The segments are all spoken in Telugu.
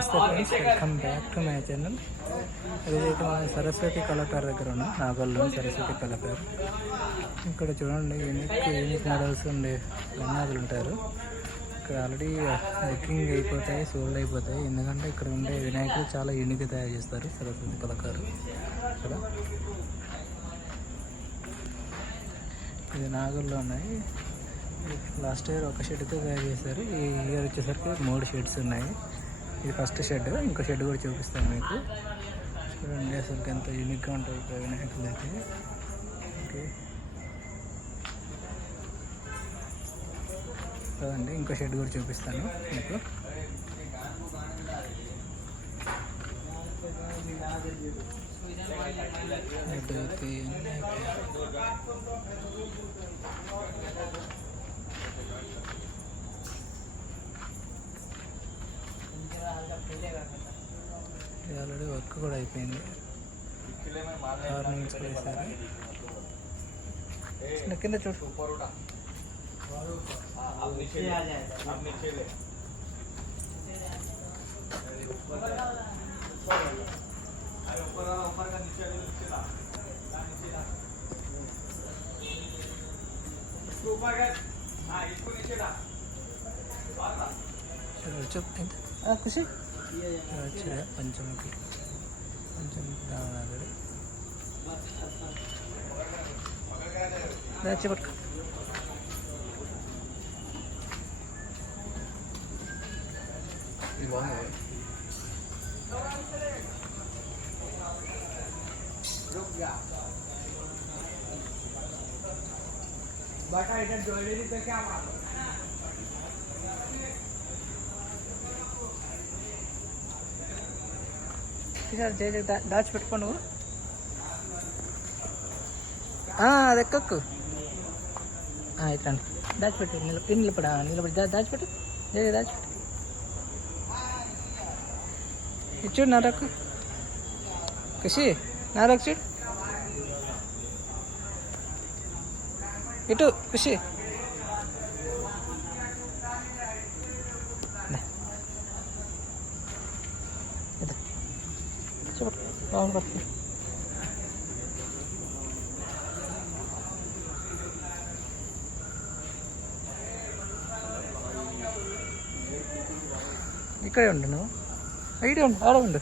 నమస్తే friends, welcome back to my channel. ఇదైతే మనం సరస్వతి కళాకారు దగ్గర ఉన్నాం, నాగోల్లో సరస్వతి కళాకారు. ఇక్కడ చూడండి యూనిక్ మోడల్స్ ఉండే లంగాదులు ఉంటారు. ఇక్కడ ఆల్రెడీ బుకింగ్ అయిపోతాయి, సోల్డ్ అయిపోతాయి. ఎందుకంటే ఇక్కడ ఉండే వినాయకులు చాలా యూనిక్గా తయారు చేస్తారు సరస్వతి కళాకారు. ఇక్కడ ఇది నాగోల్లో ఉన్నాయి. లాస్ట్ ఇయర్ ఒక షెడ్తో తయారు చేశారు. ఈ ఇయర్ వచ్చేసరికి 3 షెడ్స్ ఉన్నాయి. ఇది ఫస్ట్ షెడ్. ఇంకో షెడ్ కూడా చూపిస్తాను మీకు. చూడండి అసలు ఎంత యూనిక్గా ఉంటాయి ఇక్కడ వినాయకులు అయితే. ఓకే కదండి, ఇంకో షెడ్ కూడా చూపిస్తాను మీకు. ఇది ఆల్రెడీ వర్క్ కూడా అయిపోయింది. ఆర్నమెంట్స్ కూడా వేసారు. కింద చూడు. ఖుషి పంచముఖి రావణాదుడు పట్టుకో. बटा इधर ज्वेलरी पे क्या मारो దాచిపెట్టుకో నువ్వు. అది ఎక్కకు ఇట్లా దాచిపెట్టు. నిలబడి దాచిపెట్టు. దాచిపెట్టు. ఇది చూడు నారకు. ఖుషి నారకు చూడు. ఇటు ఖుషి. ఇక్కడే ఉండు నువ్వు. ఇడే ఉండు, ఆడ ఉండు.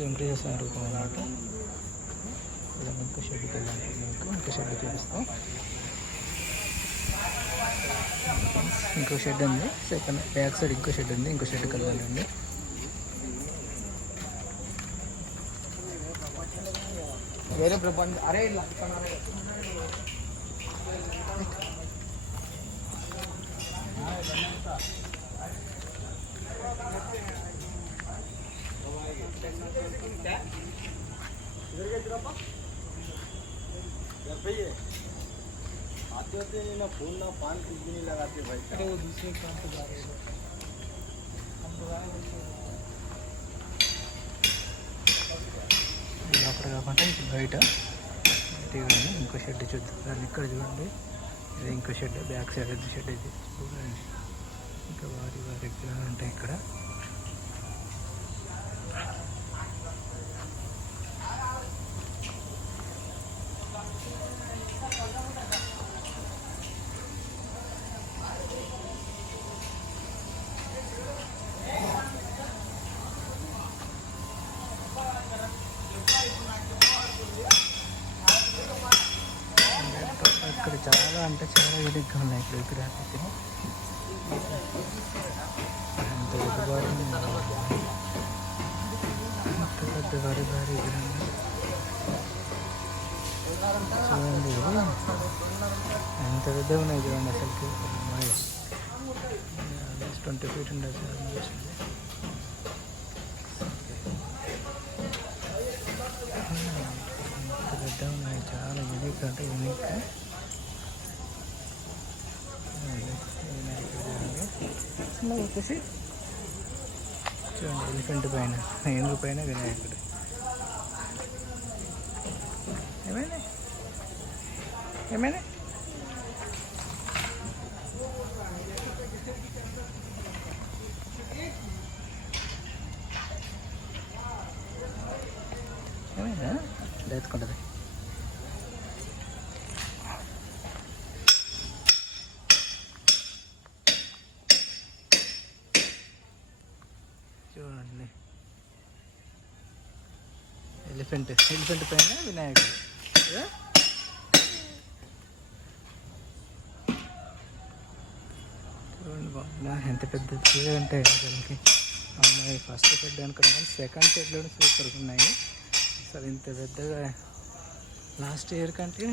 వెంకటేశ్వర రూపం అన్నమాట. ఇలా ఇంకో షెడ్కి వెళ్ళాలి. ఇంకో షెడ్ చూపిస్తాం. ఇంకో షెడ్ ఉంది, సెకండ్ బ్యాక్ సైడ్ ఇంకో షెడ్ ఉంది. ఇంకో షెడ్కి వెళ్ళాలండి. వేరే ప్రపంచం అరే आते होते नहीं ना फूल ना पान कुछ भी नहीं लगाते भाई। अरे वो दूसरे काम पे जा रहे हैं हम तो అక్కడ కాకుండా ఇది బయట ఇంకో షెడ్ చూద్దాం. ఇక్కడ చూడండి, ఇది ఇంకో షెడ్. బ్యాక్ సైడ్ షెడ్ ఇది చూడండి. ఇంకా వారి విగ్రహాలు ఉంటాయి ఇక్కడ. ఇక్కడ చాలా అంటే చాలా యూనిక్గా ఉన్నాయి ఇక్కడ విగ్రహాలు. అంత పెద్ద భారీ భారీ విగ్రహాలు చూడండి. ఎంత పెద్దగా ఉన్నాయి చూడండి. అసలుకి 20 feet ఉండదు. అంటే యూనిక్ చిన్నగా వచ్చేసి చూడండి ఎలిఫెంట్ పైన ఏనుగు పైన వినాయకుడు. ఏమైనా ఏమైనా ఏమైనా లేచుకుంటుంది. చూడండి ఎలిఫెంట్ పైన వినాయకుడు. చూడండి బాబా ఎంత పెద్ద చెట్లు ఉంటాయి అసలుకి. అమ్మాయి ఫస్ట్ షెడ్ అనుకున్నా కానీ సెకండ్ షెడ్లో సూపర్గా ఉన్నాయి. అసలు ఇంత పెద్దగా లాస్ట్ ఇయర్ కంటే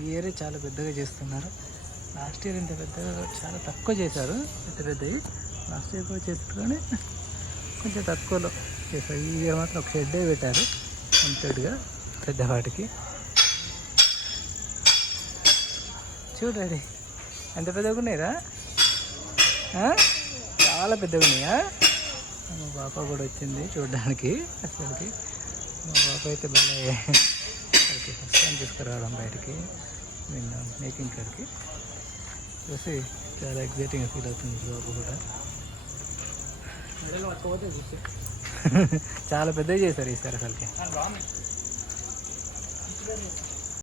ఈ ఇయర్ చాలా పెద్దగా చేస్తున్నారు. లాస్ట్ ఇయర్ ఇంత పెద్దగా చాలా తక్కువ చేశారు, పెద్ద పెద్దవి. లాస్ట్ ఇయర్ కూడా చేశారు కానీ కొంచెం తక్కువలో చేశారు. ఈ ఇయర్ మాత్రం ఒక షెడ్డే పెట్టారు కంప్లీట్గా పెద్దవాటికి. చూడండి ఎంత పెద్దగా ఉన్నాయిరా, చాలా పెద్దగా ఉన్నాయా. మా పాప కూడా వచ్చింది చూడడానికి. అసలుకి మా పాప అయితే భలే అసలుకి ఫస్ట్ టైం తీసుకురావడం బయటికి నిన్న మేకింగ్ కాడికి చూసి చాలా ఎగ్జైటింగ్గా ఫీల్ అవుతుంది పాప కూడా. చాలా పెద్దగా చేశారు ఈసారి అసలుకి.